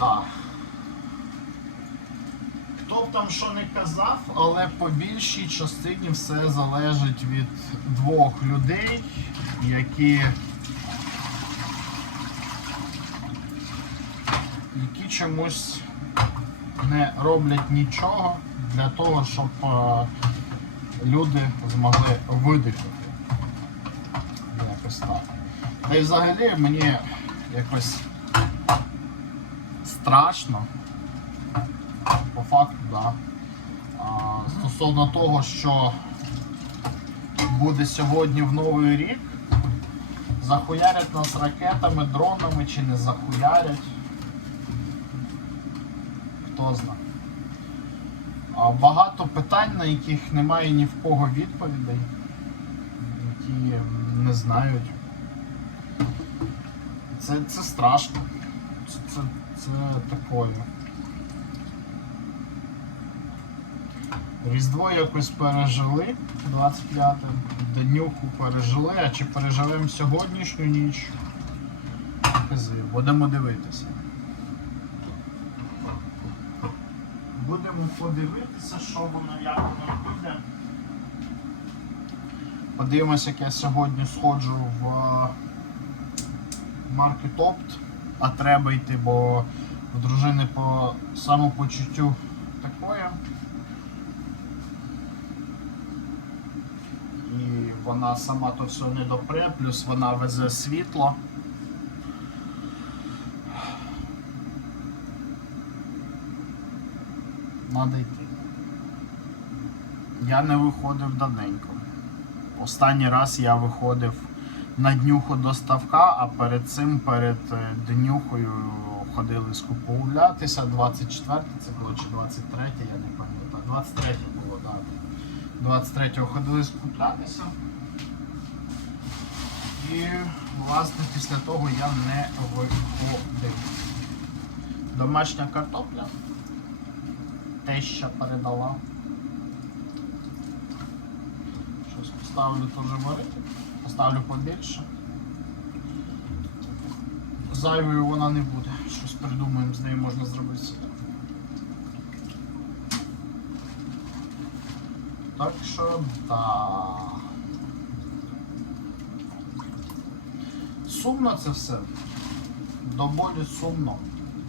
Так. Хто б там що не казав, але по більшій частині все залежить від двох людей, які, які чомусь не роблять нічого для того, щоб е, люди змогли видихати. Якось так. Та й взагалі мені якось страшно. По факту, да. А, стосовно того, що буде сьогодні в Новий рік, захуярять нас ракетами, дронами чи не захуярять. Хто знає. А багато питань, на яких немає ні в кого відповідей, які не знають. Це, це страшно. Це, це, це такое. Різдво якось пережили 25 Денюху пережили, а чи переживемо сьогоднішню ніч? Будемо дивитися. Будемо подивитися, що воно, як воно буде. Подивимось, як я сьогодні сходжу в е, Market Opt, а треба йти, бо в дружини по самопочуттю такое. І вона сама то все не допре, плюс вона везе світло. Надо йти. Я не виходив давненько. Останній раз я виходив на днюху до ставка, а перед цим, перед е, днюхою ходили скупуватися. 24 це було чи 23, я не пам'ятаю. 23 було, так. 23-го ходили скуплятися. І власне після того я не виходив. Домашня картопля. Теща передала. Щось поставлю теж варити. Поставлю побільше. Зайвою вона не буде. Щось придумаємо, з нею можна зробити. Так що да. Сумно це все. Доволі сумно.